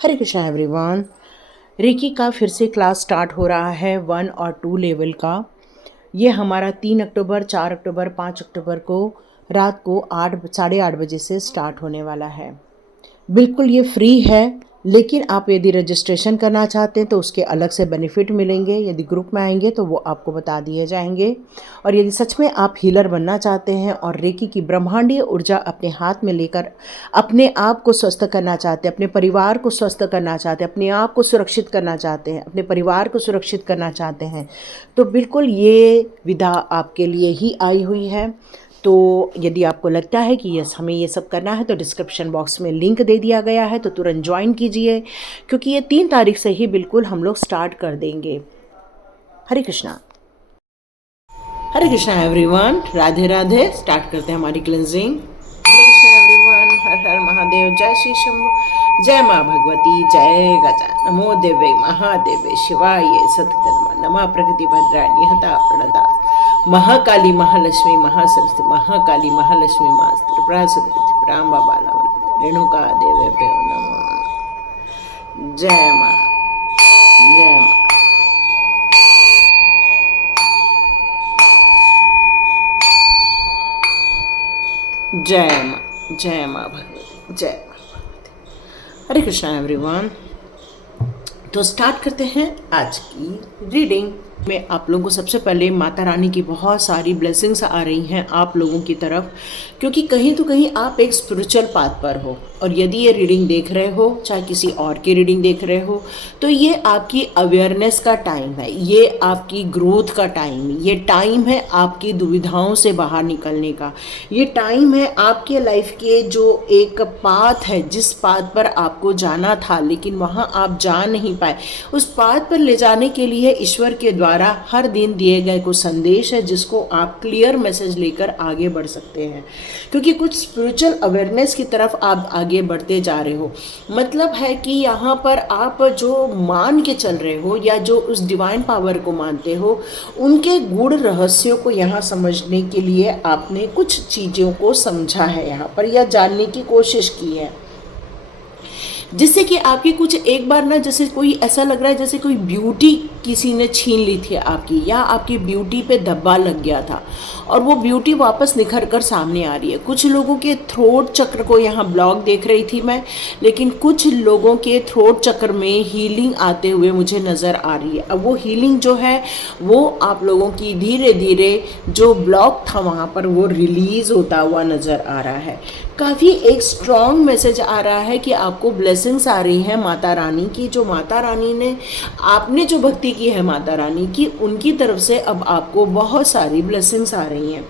हरे Krishna everyone. Recce का फिर से क्लास स्टार्ट हो रहा है 1 और 2 लेवल का। ये हमारा 3 अक्टूबर, 4 अक्टूबर, 5 अक्टूबर को रात को 8 साढ़े 8 बजे से स्टार्ट होने वाला है। बिल्कुल ये फ्री है, लेकिन आप यदि रजिस्ट्रेशन करना चाहते हैं तो उसके अलग से बेनिफिट मिलेंगे। यदि ग्रुप में आएंगे तो वो आपको बता दिए जाएंगे। और यदि सच में आप हीलर बनना चाहते हैं और रेकी की ब्रह्मांडीय ऊर्जा अपने हाथ में लेकर अपने आप को स्वस्थ करना चाहते हैं, अपने परिवार को स्वस्थ करना चाहते हैं, अपने आप को सुरक्षित करना चाहते हैं, अपने परिवार को सुरक्षित करना चाहते हैं, तो बिल्कुल ये विधा आपके लिए ही आई हुई है। तो यदि आपको लगता है कि यस हमें ये सब करना है तो डिस्क्रिप्शन बॉक्स में लिंक दे दिया गया है, तो तुरंत ज्वाइन कीजिए, क्योंकि ये 3 तारीख से ही बिल्कुल हम लोग स्टार्ट कर देंगे। हरे कृष्णा। हरे कृष्णा एवरीवन। राधे राधे। स्टार्ट करते हैं हमारी क्लेंजिंग। हरे कृष्णा एवरीवन। हर हर महादेव। जय श्री शंभु। जय माँ भगवती। जय गजा। नमो देवे महादेवे शिवाय सतधर्म। नमः प्रकृति भद्राणी हता प्रणदा महाकाली महालक्ष्मी महासरस्वती महाकाली महालक्ष्मी माँ त्रिपुरा सुदति त्रिपुराम बाला रेणुका देवे नमः। जय माँ। जय माँ। जय माँ। जय माँ भगवती। जय माँ भगवती। हरे कृष्णा एवरीवन। तो स्टार्ट करते हैं आज की रीडिंग में। आप लोगों को सबसे पहले माता रानी की बहुत सारी ब्लेसिंग्स आ रही हैं आप लोगों की तरफ, क्योंकि कहीं तो कहीं आप एक स्पिरिचुअल पाथ पर हो। और यदि ये रीडिंग देख रहे हो, चाहे किसी और की रीडिंग देख रहे हो, तो ये आपकी अवेयरनेस का टाइम है, ये आपकी ग्रोथ का टाइम, ये टाइम है आपकी दुविधाओं से बाहर निकलने का, ये टाइम है आपके लाइफ के जो एक पाथ है, जिस पाथ पर आपको जाना था लेकिन वहाँ आप जा नहीं पाए, उस पाथ पर ले जाने के लिए ईश्वर के द्वारा हर दिन दिए गए कुछ संदेश है, जिसको आप क्लियर मैसेज लेकर आगे बढ़ सकते हैं। क्योंकि कुछ स्पिरिचुअल अवेयरनेस की तरफ आप आगे बढ़ते जा रहे हो। मतलब है कि यहाँ पर आप जो मान के चल रहे हो या जो उस डिवाइन पावर को मानते हो, उनके गूढ़ रहस्यों को यहाँ समझने के लिए आपने कुछ चीज़ों को समझा है यहाँ पर, या जानने की कोशिश की है, जिससे कि आपकी कुछ एक बार ना, जैसे कोई ऐसा लग रहा है जैसे कोई ब्यूटी किसी ने छीन ली थी आपकी, या आपकी ब्यूटी पे धब्बा लग गया था और वो ब्यूटी वापस निखर कर सामने आ रही है। कुछ लोगों के थ्रोट चक्र को यहाँ ब्लॉक देख रही थी मैं, लेकिन कुछ लोगों के थ्रोट चक्र में हीलिंग आते हुए मुझे नज़र आ रही है। अब वो हीलिंग जो है वो आप लोगों की धीरे धीरे जो ब्लॉक था वहाँ पर वो रिलीज़ होता हुआ नज़र आ रहा है। काफ़ी एक स्ट्रॉन्ग मैसेज आ रहा है कि आपको ब्लेसिंग्स आ रही हैं माता रानी की, जो माता रानी ने आपने जो भक्ति की है माता रानी की, उनकी तरफ से अब आपको बहुत सारी ब्लेसिंग्स आ रही हैं।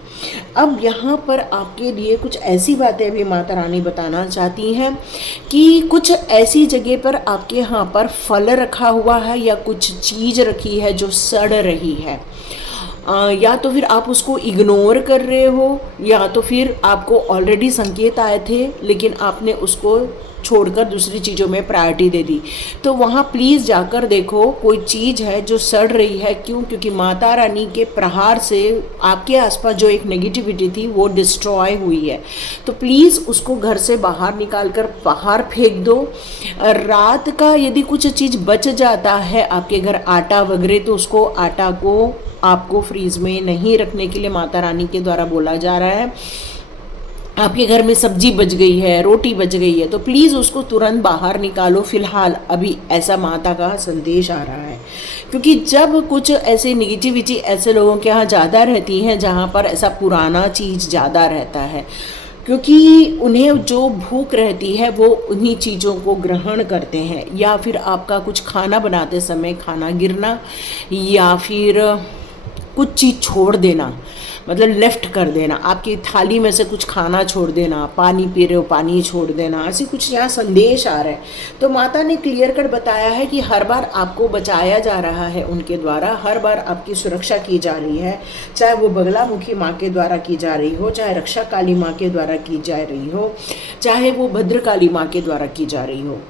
अब यहाँ पर आपके लिए कुछ ऐसी बातें भी माता रानी बताना चाहती हैं कि कुछ ऐसी जगह पर आपके यहाँ पर फल रखा हुआ है या कुछ चीज़ रखी है जो सड़ रही है, या तो फिर आप उसको इग्नोर कर रहे हो, या तो फिर आपको ऑलरेडी संकेत आए थे लेकिन आपने उसको छोड़कर दूसरी चीज़ों में प्रायोरिटी दे दी। तो वहाँ प्लीज़ जाकर देखो, कोई चीज़ है जो सड़ रही है। क्यों? क्योंकि माता रानी के प्रहार से आपके आसपास जो एक नेगेटिविटी थी वो डिस्ट्रॉय हुई है। तो प्लीज़ उसको घर से बाहर निकाल कर बाहर फेंक दो। रात का यदि कुछ चीज़ बच जाता है आपके घर, आटा वगैरह, तो उसको आटा को आपको फ्रीज में नहीं रखने के लिए माता रानी के द्वारा बोला जा रहा है। आपके घर में सब्जी बच गई है, रोटी बच गई है, तो प्लीज़ उसको तुरंत बाहर निकालो फिलहाल, अभी ऐसा माता का संदेश आ रहा है। क्योंकि जब कुछ ऐसे निगेटिविटी ऐसे लोगों के यहाँ ज़्यादा रहती हैं जहाँ पर ऐसा पुराना चीज़ ज़्यादा रहता है, क्योंकि उन्हें जो भूख रहती है वो उन्हीं चीज़ों को ग्रहण करते हैं। या फिर आपका कुछ खाना बनाते समय खाना गिरना, या फिर कुछ चीज़ छोड़ देना, मतलब लेफ्ट कर देना, आपकी थाली में से कुछ खाना छोड़ देना, पानी पी रहे हो पानी छोड़ देना, ऐसी कुछ यहाँ संदेश आ रहा है। तो माता ने क्लियर कर बताया है कि हर बार आपको बचाया जा रहा है उनके द्वारा, हर बार आपकी सुरक्षा की जा रही है, चाहे वो बगलामुखी माँ के द्वारा की जा रही हो, चाहे रक्षा काली माँ के द्वारा की जा रही हो, चाहे वो भद्रकाली माँ के द्वारा की जा रही हो।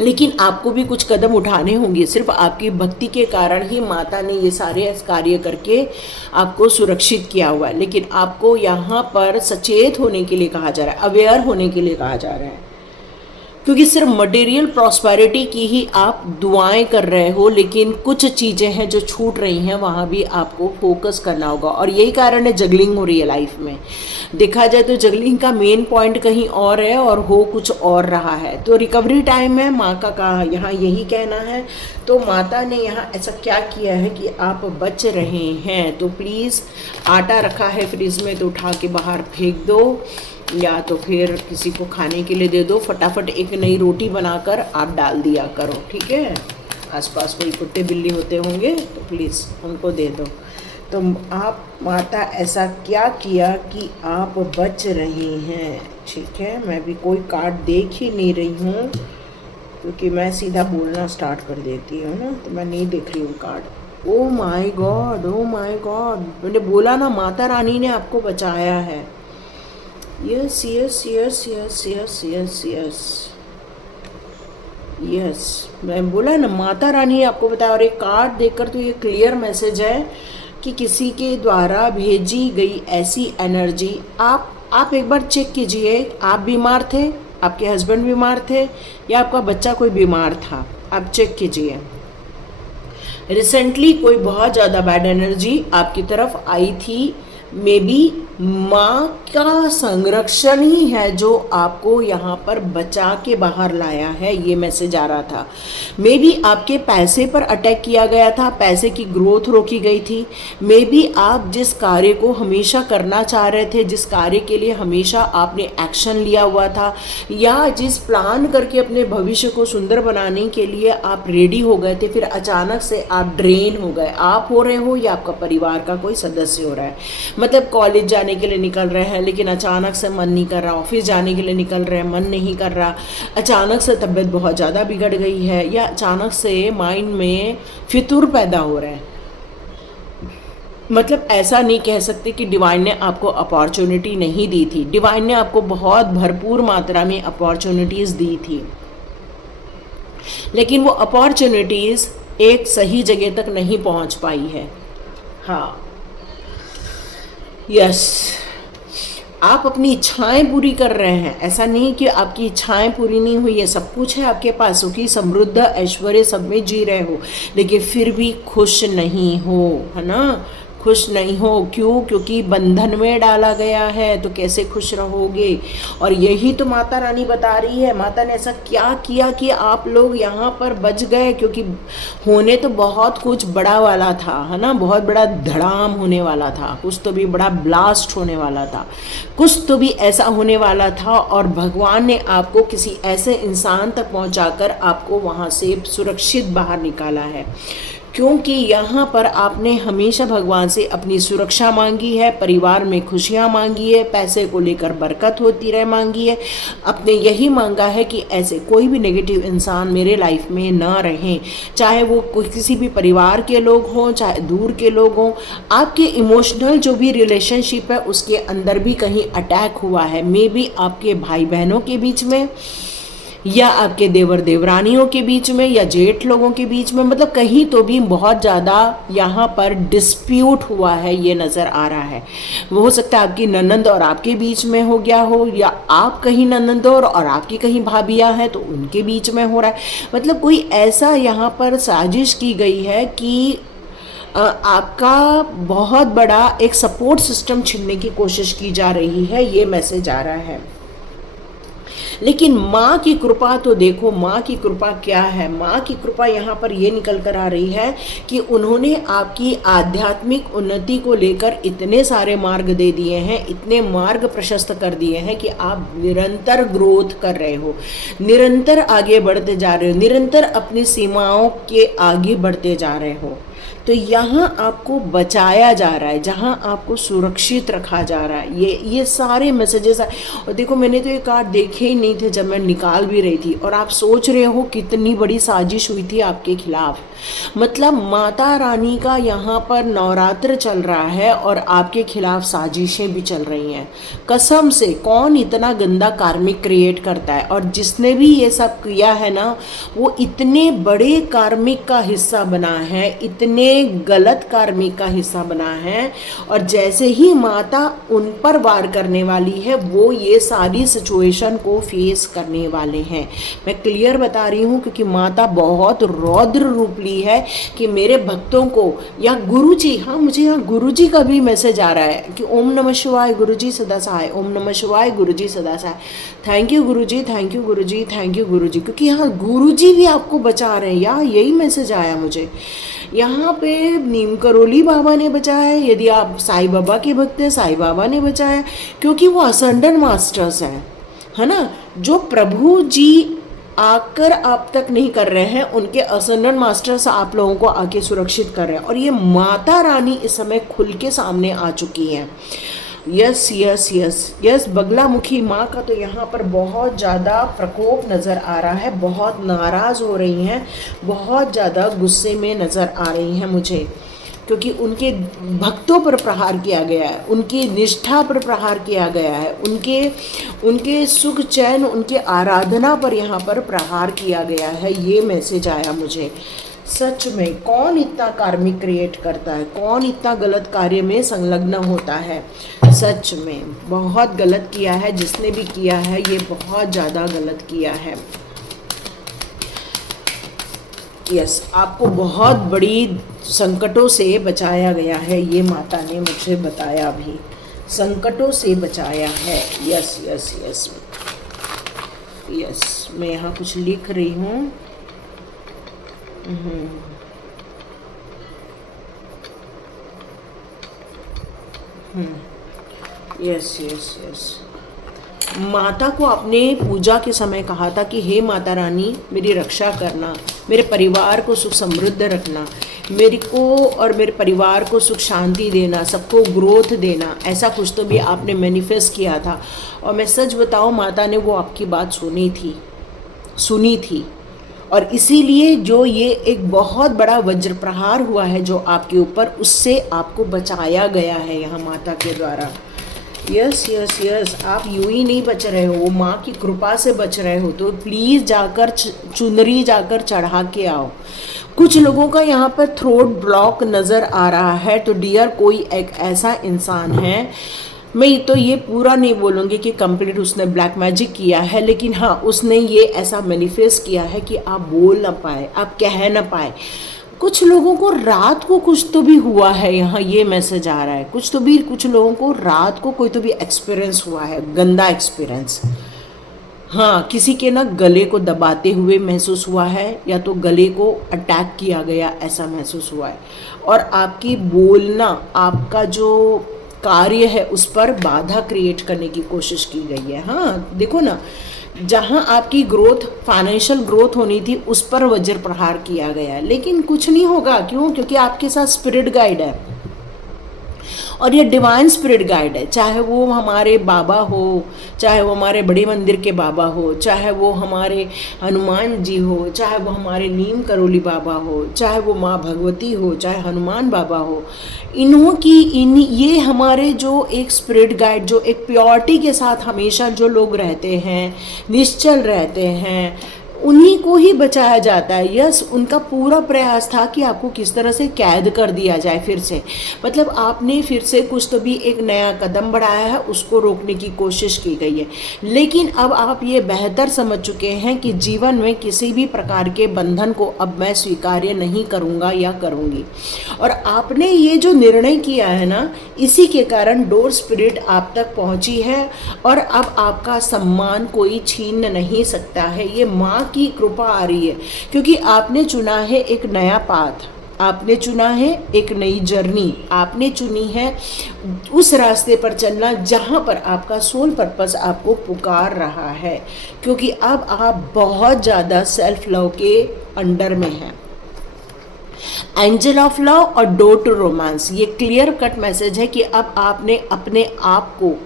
लेकिन आपको भी कुछ कदम उठाने होंगे। सिर्फ आपकी भक्ति के कारण ही माता ने ये सारे कार्य करके आपको सुरक्षित किया हुआ है। लेकिन आपको यहाँ पर सचेत होने के लिए कहा जा रहा है, अवेयर होने के लिए कहा जा रहा है। क्योंकि सिर्फ मटेरियल प्रॉस्पेरिटी की ही आप दुआएं कर रहे हो, लेकिन कुछ चीज़ें हैं जो छूट रही हैं, वहाँ भी आपको फोकस करना होगा। और यही कारण है जगलिंग हो रही है लाइफ में। देखा जाए तो जगलिंग का मेन पॉइंट कहीं और है और हो कुछ और रहा है। तो रिकवरी टाइम है, माँ का कहा यहाँ यही कहना है। तो माता ने यहाँ ऐसा क्या किया है कि आप बच रहे हैं, तो प्लीज़ आटा रखा है फ्रिज में तो उठा के बाहर फेंक दो, या तो फिर किसी को खाने के लिए दे दो। फटाफट एक नई रोटी बनाकर आप डाल दिया करो, ठीक है। आसपास कोई कुत्ते बिल्ली होते होंगे तो प्लीज़ उनको दे दो। तो आप माता ऐसा क्या किया कि आप बच रहे हैं, ठीक है। मैं भी कोई कार्ड देख ही नहीं रही हूँ क्योंकि मैं सीधा बोलना स्टार्ट कर देती हूँ ना, तो मैं नहीं देख रही हूँ card. Oh my God, oh my God, मैंने बोला ना माता रानी ने आपको बचाया है। Yes yes yes yes yes yes yes yes, मैं बोला ना माता रानी आपको बताया। और एक कार्ड देखकर तो ये क्लियर मैसेज है कि किसी के द्वारा भेजी गई ऐसी एनर्जी, आप एक बार चेक कीजिए। आप बीमार थे, आपके हस्बैंड बीमार थे, या आपका बच्चा कोई बीमार था, आप चेक कीजिए। रिसेंटली कोई बहुत ज़्यादा बैड एनर्जी आपकी तरफ आई थी। मे बी माँ का संरक्षण ही है जो आपको यहाँ पर बचा के बाहर लाया है, ये मैसेज आ रहा था। मे बी आपके पैसे पर अटैक किया गया था, पैसे की ग्रोथ रोकी गई थी। मे बी आप जिस कार्य को हमेशा करना चाह रहे थे, जिस कार्य के लिए हमेशा आपने एक्शन लिया हुआ था, या जिस प्लान करके अपने भविष्य को सुंदर बनाने के लिए आप रेडी हो गए थे, फिर अचानक से आप ड्रेन हो गए। आप हो रहे हो या आपका परिवार का कोई सदस्य हो रहा है, मतलब कॉलेज जाने के लिए निकल रहे हैं लेकिन अचानक से मन नहीं कर रहा, ऑफिस जाने के लिए निकल रहे हैं मन नहीं कर रहा, अचानक से तबीयत बहुत ज़्यादा बिगड़ गई है, या अचानक से माइंड में फितूर पैदा हो रहा है। मतलब ऐसा नहीं कह सकते कि डिवाइन ने आपको अपॉर्चुनिटी नहीं दी थी। डिवाइन ने आपको बहुत भरपूर मात्रा में अपॉर्चुनिटीज़ दी थी, लेकिन वो अपॉर्चुनिटीज़ एक सही जगह तक नहीं पहुंच पाई है। हाँ, यस, आप अपनी इच्छाएं पूरी कर रहे हैं। ऐसा नहीं कि आपकी इच्छाएं पूरी नहीं हुई है, सब कुछ है आपके पास, सुखी समृद्ध ऐश्वर्य सब में जी रहे हो, लेकिन फिर भी खुश नहीं हो, है ना। खुश नहीं हो, क्यों? क्योंकि बंधन में डाला गया है, तो कैसे खुश रहोगे। और यही तो माता रानी बता रही है। माता ने ऐसा क्या किया कि आप लोग यहाँ पर बच गए, क्योंकि होने तो बहुत कुछ बड़ा वाला था, है ना। बहुत बड़ा धड़ाम होने वाला था, कुछ तो भी बड़ा ब्लास्ट होने वाला था, कुछ तो भी ऐसा होने वाला था। और भगवान ने आपको किसी ऐसे इंसान तक पहुँचाकर आपको वहाँ से सुरक्षित बाहर निकाला है, क्योंकि यहाँ पर आपने हमेशा भगवान से अपनी सुरक्षा मांगी है, परिवार में खुशियाँ मांगी है, पैसे को लेकर बरकत होती रहे मांगी है। आपने यही मांगा है कि ऐसे कोई भी नेगेटिव इंसान मेरे लाइफ में ना रहें, चाहे वो किसी भी परिवार के लोग हों, चाहे दूर के लोग हों। आपके इमोशनल जो भी रिलेशनशिप है उसके अंदर भी कहीं अटैक हुआ है, मे बी आपके भाई बहनों के बीच में, या आपके देवर देवरानियों के बीच में, या जेठ लोगों के बीच में, मतलब कहीं तो भी बहुत ज़्यादा यहाँ पर डिस्प्यूट हुआ है, ये नज़र आ रहा है। वो हो सकता है आपकी ननंद और आपके बीच में हो गया हो, या आप कहीं ननंद और आपकी कहीं भाभियाँ हैं तो उनके बीच में हो रहा है। मतलब कोई ऐसा यहाँ पर साजिश की गई है कि आपका बहुत बड़ा एक सपोर्ट सिस्टम छीनने की कोशिश की जा रही है, ये मैसेज आ रहा है। लेकिन माँ की कृपा तो देखो, माँ की कृपा क्या है। माँ की कृपा यहाँ पर ये निकल कर आ रही है कि उन्होंने आपकी आध्यात्मिक उन्नति को लेकर इतने सारे मार्ग दे दिए हैं, इतने मार्ग प्रशस्त कर दिए हैं कि आप निरंतर ग्रोथ कर रहे हो, निरंतर आगे बढ़ते जा रहे हो, निरंतर अपनी सीमाओं के आगे बढ़ते जा रहे हो। तो यहाँ आपको बचाया जा रहा है, जहाँ आपको सुरक्षित रखा जा रहा है। ये सारे मैसेजेस। और देखो, मैंने तो ये कार्ड देखे ही नहीं थे जब मैं निकाल भी रही थी, और आप सोच रहे हो कितनी बड़ी साजिश हुई थी आपके खिलाफ। मतलब माता रानी का यहाँ पर नवरात्र चल रहा है और आपके खिलाफ साजिशें भी चल रही हैं। कसम से, कौन इतना गंदा कार्मिक क्रिएट करता है, और जिसने भी ये सब किया है ना, वो इतने बड़े कार्मिक का हिस्सा बना है, इतने गलत कार्मिक का हिस्सा बना है, और जैसे ही माता उन पर वार करने वाली है वो ये सारी सिचुएशन को फेस करने वाले हैं। मैं क्लियर बता रही हूँ क्योंकि माता बहुत रौद्र रूप ली है कि मेरे भक्तों को, या गुरुजी, हाँ मुझे यहाँ गुरुजी का भी मैसेज आ रहा है कि ओम नमः शिवाय गुरुजी सदा सहाय, ओम नमः शिवाय गुरुजी सदा सहाय। Thank you Guruji, thank you Guruji, thank you Guruji, क्योंकि यहाँ गुरुजी भी आपको बचा रहे हैं। या यही मैसेज आया मुझे यहाँ पे। नीम करोली बाबा ने बचाया है, यदि आप साईं बाबा के भक्त हैं साईं बाबा ने बचाया, क्योंकि वो असेंडेंट मास्टर्स हैं, है ना। जो प्रभु जी आकर आप तक नहीं कर रहे हैं, उनके असेंडेंट मास्टर्स आप लोगों को आके सुरक्षित कर रहे हैं, और ये माता रानी इस समय खुल के सामने आ चुकी हैं। Yes yes yes yes, Baglamukhi माँ का तो यहाँ पर बहुत ज़्यादा प्रकोप नज़र आ रहा है, बहुत नाराज़ हो रही हैं, बहुत ज़्यादा गुस्से में नज़र आ रही हैं मुझे, क्योंकि उनके भक्तों पर प्रहार किया गया है, उनकी निष्ठा पर प्रहार किया गया है, उनके सुख चैन, उनके आराधना पर यहाँ पर प्रहार किया गया है। ये मैसेज आया मुझे। सच में कौन इतना कार्मिक क्रिएट करता है, कौन इतना गलत कार्य में संलग्न होता है। सच में बहुत गलत किया है, जिसने भी किया है ये बहुत ज़्यादा गलत किया है। यस, आपको बहुत बड़ी संकटों से बचाया गया है, ये माता ने मुझे बताया भी, संकटों से बचाया है। यस यस यस यस, मैं यहाँ कुछ लिख रही हूँ। यस यस यस, माता को अपने पूजा के समय कहा था कि हे माता रानी मेरी रक्षा करना, मेरे परिवार को सुख समृद्ध रखना, मेरे को और मेरे परिवार को सुख शांति देना, सबको ग्रोथ देना, ऐसा कुछ तो भी आपने मैनिफेस्ट किया था। और मैं सच बताऊं, माता ने वो आपकी बात सुनी थी, और इसीलिए जो ये एक बहुत बड़ा वज्र प्रहार हुआ है जो आपके ऊपर, उससे आपको बचाया गया है यहाँ माता के द्वारा। यस यस यस, आप यूं ही नहीं बच रहे हो, वो माँ की कृपा से बच रहे हो। तो प्लीज़ जाकर चुनरी जाकर चढ़ा के आओ। कुछ लोगों का यहाँ पर थ्रोट ब्लॉक नज़र आ रहा है, तो डियर कोई एक ऐसा इंसान है, मैं तो ये पूरा नहीं बोलूँगी कि कंप्लीट उसने ब्लैक मैजिक किया है, लेकिन हाँ उसने ये ऐसा मैनिफेस्ट किया है कि आप बोल ना पाए, आप कह ना पाए। कुछ लोगों को रात को कुछ तो भी हुआ है, यहाँ ये मैसेज आ रहा है, कुछ लोगों को रात को कोई तो भी एक्सपीरियंस हुआ है, गंदा एक्सपीरियंस। हाँ, किसी के ना गले को दबाते हुए महसूस हुआ है, या तो गले को अटैक किया गया ऐसा महसूस हुआ है, और आपकी बोलना, आपका जो कार्य है उस पर बाधा क्रिएट करने की कोशिश की गई है। हाँ देखो ना, जहाँ आपकी ग्रोथ, फाइनेंशियल ग्रोथ होनी थी, उस पर वज्र प्रहार किया गया है, लेकिन कुछ नहीं होगा। क्यों? क्योंकि आपके साथ स्पिरिट गाइड है, और ये डिवाइन स्पिरिट गाइड है। चाहे वो हमारे बाबा हो, चाहे वो हमारे बड़े मंदिर के बाबा हो, चाहे वो हमारे हनुमान जी हो, चाहे वो हमारे नीम करोली बाबा हो, चाहे वो माँ भगवती हो, चाहे हनुमान बाबा हो, ये हमारे जो एक स्पिरिट गाइड, जो एक प्योरिटी के साथ हमेशा जो लोग रहते हैं, निश्चल रहते हैं, उन्हीं को ही बचाया जाता है। यस, उनका पूरा प्रयास था कि आपको किस तरह से कैद कर दिया जाए फिर से, मतलब आपने फिर से कुछ तो भी एक नया कदम बढ़ाया है, उसको रोकने की कोशिश की गई है। लेकिन अब आप ये बेहतर समझ चुके हैं कि जीवन में किसी भी प्रकार के बंधन को अब मैं स्वीकार्य नहीं करूँगा या करूँगी, और आपने ये जो निर्णय किया है ना, इसी के कारण डोर स्पिरिट आप तक पहुँची है, और अब आपका सम्मान कोई छीन नहीं सकता है। ये माँ की कृपा आ रही है, क्योंकि आपने चुना है एक नया पाथ, आपने चुना है एक नई जर्नी, आपने चुनी है उस रास्ते पर चलना जहाँ पर आपका सोल पर्पस आपको पुकार रहा है, क्योंकि अब आप बहुत ज़्यादा सेल्फ लव के अंडर में हैं। एंजल ऑफ लव और डोर टू रोमांस, ये क्लियर कट मैसेज है कि अब आपने अपने आप को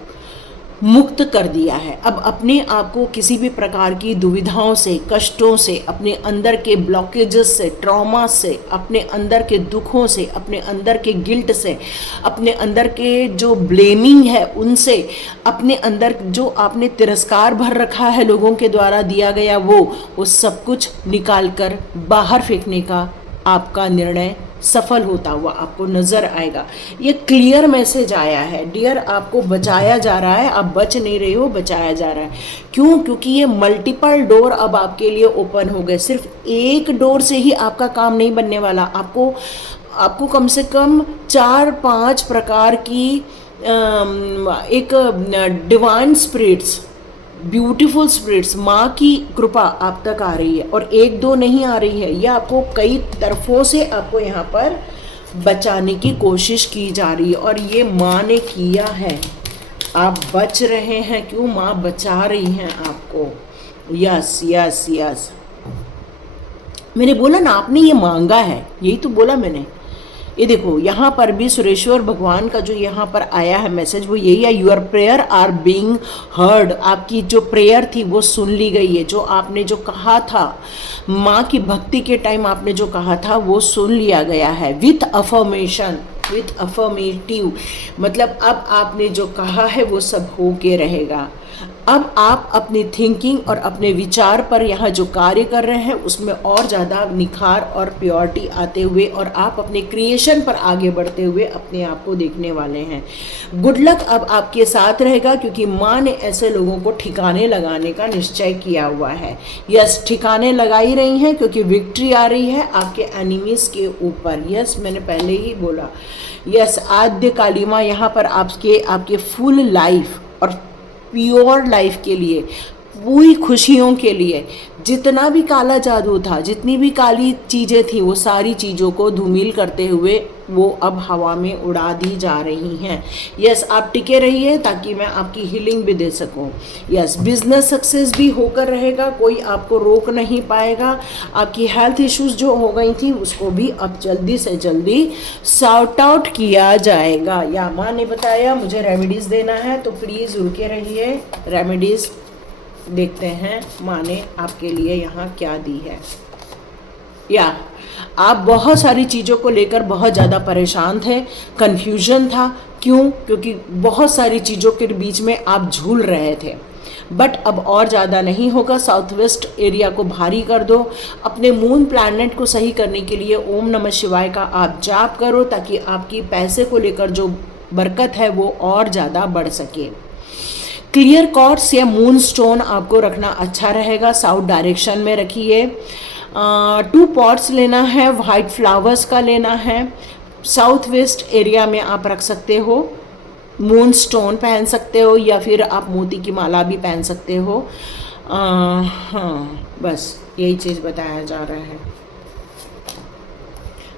मुक्त कर दिया है। अब अपने आप को किसी भी प्रकार की दुविधाओं से, कष्टों से, अपने अंदर के ब्लॉकेजेस से, ट्रॉमा से, अपने अंदर के दुखों से, अपने अंदर के गिल्ट से, अपने अंदर के जो ब्लेमिंग है उनसे, अपने अंदर जो आपने तिरस्कार भर रखा है लोगों के द्वारा दिया गया, वो सब कुछ निकाल कर बाहर फेंकने का आपका निर्णय सफल होता हुआ आपको नज़र आएगा। ये क्लियर मैसेज आया है डियर, आपको बचाया जा रहा है, आप बच नहीं रहे हो, बचाया जा रहा है। क्यों? क्योंकि ये मल्टीपल डोर अब आपके लिए ओपन हो गए। सिर्फ एक डोर से ही आपका काम नहीं बनने वाला, आपको कम से कम 4-5 प्रकार की एक डिवाइन स्पिरिट्स, ब्यूटीफुल स्पिरिट्स, माँ की कृपा आप तक आ रही है, और एक दो नहीं आ रही है, ये आपको कई तरफों से आपको यहाँ पर बचाने की कोशिश की जा रही है, और ये माँ ने किया है। आप बच रहे हैं, क्यों? माँ बचा रही हैं आपको। यस यस यस, मैंने बोला ना, आपने ये मांगा है, यही तो बोला मैंने। ये देखो यहाँ पर भी सुरेश्वर भगवान का जो यहाँ पर आया है मैसेज, वो यही है, your prayer are being heard. आपकी जो प्रेयर थी वो सुन ली गई है। जो आपने जो कहा था, माँ की भक्ति के टाइम आपने जो कहा था वो सुन लिया गया है। विथ अफर्मेशन, विथ अफर्मेटिव, मतलब अब आपने जो कहा है वो सब हो के रहेगा। अब आप अपनी थिंकिंग और अपने विचार पर यहाँ जो कार्य कर रहे हैं उसमें और ज़्यादा निखार और प्योरिटी आते हुए, और आप अपने क्रिएशन पर आगे बढ़ते हुए अपने आप को देखने वाले हैं। गुड लक अब आपके साथ रहेगा, क्योंकि माँ ने ऐसे लोगों को ठिकाने लगाने का निश्चय किया हुआ है। यस, ठिकाने लगा ही रही हैं, क्योंकि विक्ट्री आ रही है आपके एनिमीज़ के ऊपर। यस, मैंने पहले ही बोला। यस, आद्य काली माँ यहाँ पर आपके फुल लाइफ और प्योर लाइफ के लिए, पूरी खुशियों के लिए, जितना भी काला जादू था, जितनी भी काली चीज़ें थी, वो सारी चीज़ों को धूमिल करते हुए वो अब हवा में उड़ा दी जा रही हैं। यस, आप टिके रहिए ताकि मैं आपकी हीलिंग भी दे सकूं। यस, बिजनेस सक्सेस भी होकर रहेगा, कोई आपको रोक नहीं पाएगा। आपकी हेल्थ इश्यूज जो हो गई थी उसको भी अब जल्दी से जल्दी सॉर्ट आउट किया जाएगा। या माँ ने बताया मुझे रेमेडीज़ देना है, तो प्लीज़ रुके रहिए, रेमेडीज़ देखते हैं माँ ने आपके लिए यहाँ क्या दी है। या आप बहुत सारी चीज़ों को लेकर बहुत ज़्यादा परेशान थे, कन्फ्यूजन था। क्यों? क्योंकि बहुत सारी चीज़ों के बीच में आप झूल रहे थे, बट अब और ज़्यादा नहीं होगा। साउथ वेस्ट एरिया को भारी कर दो। अपने मून प्लैनेट को सही करने के लिए ओम नमः शिवाय का आप जाप करो, ताकि आपकी पैसे को लेकर जो बरकत है वो और ज़्यादा बढ़ सके। क्लियर कॉर्ड्स या मून स्टोन आपको रखना अच्छा रहेगा, साउथ डायरेक्शन में रखिए। 2 पॉट्स लेना है, वाइट फ्लावर्स का लेना है। साउथ वेस्ट एरिया में आप रख सकते हो, मून स्टोन पहन सकते हो, या फिर आप मोती की माला भी पहन सकते हो। हाँ, बस यही चीज़ बताया जा रहा है।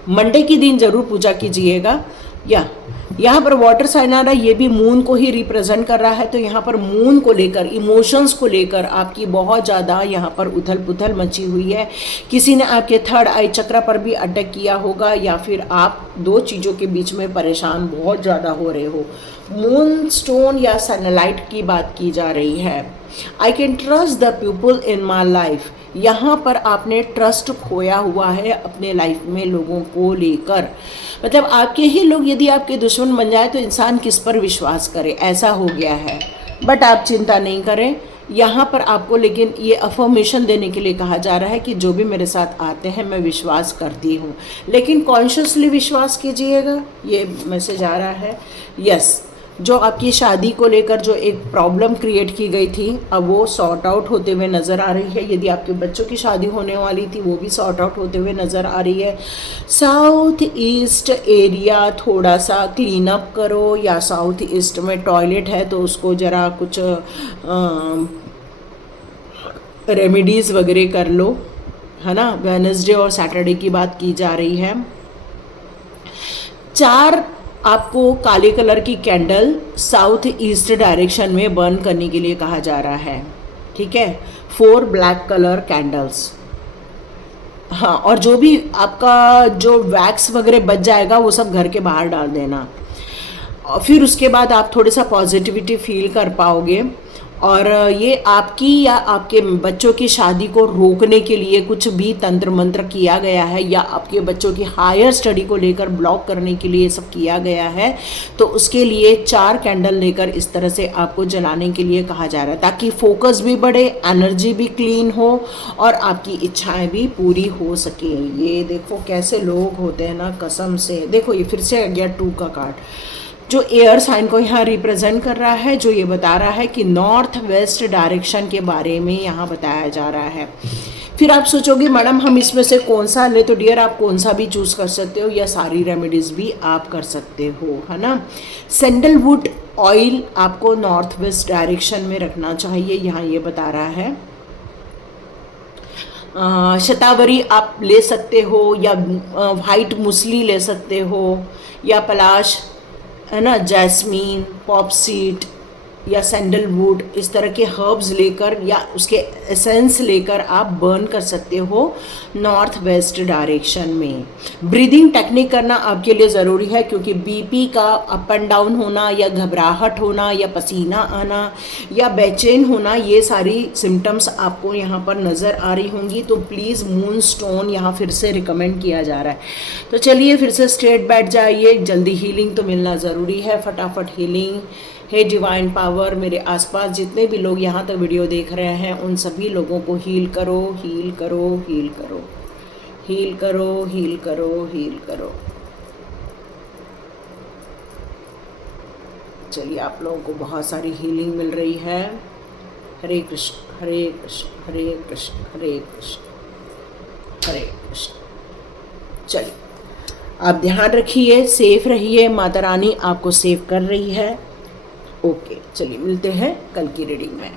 मंडे के दिन ज़रूर पूजा कीजिएगा। या यहाँ पर वाटर साइन आ रहा है, ये भी मून को ही रिप्रेजेंट कर रहा है। तो यहाँ पर मून को लेकर, इमोशंस को लेकर आपकी बहुत ज़्यादा यहाँ पर उथल पुथल मची हुई है। किसी ने आपके थर्ड आई चक्र पर भी अटैक किया होगा, या फिर आप 2 चीज़ों के बीच में परेशान बहुत ज़्यादा हो रहे हो। मून स्टोन या सनलाइट की बात की जा रही है। I can trust the people in my life, यहाँ पर आपने ट्रस्ट खोया हुआ है अपने लाइफ में लोगों को लेकर। मतलब आपके ही लोग यदि आपके दुश्मन बन जाए तो इंसान किस पर विश्वास करे, ऐसा हो गया है। बट आप चिंता नहीं करें, यहाँ पर आपको लेकिन ये अफर्मेशन देने के लिए कहा जा रहा है कि जो भी मेरे साथ आते हैं मैं विश्वास करती हूँ, लेकिन कॉन्शियसली विश्वास कीजिएगा, ये मैसेज आ रहा है। यस, जो आपकी शादी को लेकर जो एक प्रॉब्लम क्रिएट की गई थी, अब वो सॉर्ट आउट होते हुए नज़र आ रही है। यदि आपके बच्चों की शादी होने वाली थी वो भी सॉर्ट आउट होते हुए नज़र आ रही है। साउथ ईस्ट एरिया थोड़ा सा क्लीन अप करो, या साउथ ईस्ट में टॉयलेट है तो उसको ज़रा कुछ रेमेडीज़ वगैरह कर लो, है ना। वेडनेसडे और सैटरडे की बात की जा रही है। 4 आपको काले कलर की कैंडल साउथ ईस्ट डायरेक्शन में बर्न करने के लिए कहा जा रहा है, ठीक है। 4 ब्लैक कलर कैंडल्स। हाँ, और जो भी आपका जो वैक्स वगैरह बच जाएगा वो सब घर के बाहर डाल देना, और फिर उसके बाद आप थोड़ा सा पॉजिटिविटी फील कर पाओगे। और ये आपकी या आपके बच्चों की शादी को रोकने के लिए कुछ भी तंत्र मंत्र किया गया है, या आपके बच्चों की हायर स्टडी को लेकर ब्लॉक करने के लिए सब किया गया है, तो उसके लिए 4 कैंडल लेकर इस तरह से आपको जलाने के लिए कहा जा रहा है, ताकि फोकस भी बढ़े, एनर्जी भी क्लीन हो और आपकी इच्छाएं भी पूरी हो सके। ये देखो कैसे लोग होते हैं ना, कसम से। देखो ये फिर से आ गया 2 का कार्ड, जो एयर साइन को यहाँ रिप्रेजेंट कर रहा है, जो ये बता रहा है कि नॉर्थ वेस्ट डायरेक्शन के बारे में यहाँ बताया जा रहा है। फिर आप सोचोगे मैडम हम इसमें से कौन सा ले, तो डियर आप कौन सा भी चूज़ कर सकते हो, या सारी रेमेडीज़ भी आप कर सकते हो, है ना। सैंडलवुड ऑयल आपको नॉर्थ वेस्ट डायरेक्शन में रखना चाहिए, यहाँ ये बता रहा है। शतावरी आप ले सकते हो, या वाइट मुसली ले सकते हो, या पलाश, है ना, जैस्मीन, पॉपसीड या सैंडलवुड, इस तरह के हर्ब्स लेकर या उसके एसेंस लेकर आप बर्न कर सकते हो नॉर्थ वेस्ट डायरेक्शन में। ब्रीदिंग टेक्निक करना आपके लिए ज़रूरी है, क्योंकि बीपी का अप एंड डाउन होना, या घबराहट होना, या पसीना आना, या बेचैन होना, ये सारी सिम्टम्स आपको यहाँ पर नज़र आ रही होंगी। तो प्लीज़ मून स्टोन यहाँ फिर से रिकमेंड किया जा रहा है। तो चलिए फिर से स्ट्रेट बैठ जाइए, जल्दी हीलिंग तो मिलना ज़रूरी है, फटाफट हीलिंग। हे डिवाइन पावर, मेरे आसपास जितने भी लोग यहाँ तक वीडियो देख रहे हैं उन सभी लोगों को हील करो, हील करो, हील करो, हील करो, हील करो, हील करो। चलिए आप लोगों को बहुत सारी हीलिंग मिल रही है। हरे कृष्ण, हरे कृष्ण, हरे कृष्ण, हरे कृष्ण, हरे कृष्ण। चलिए आप ध्यान रखिए, सेफ रहिए, माता रानी आपको सेव कर रही है। ओके, चलिए मिलते हैं कल की रीडिंग में।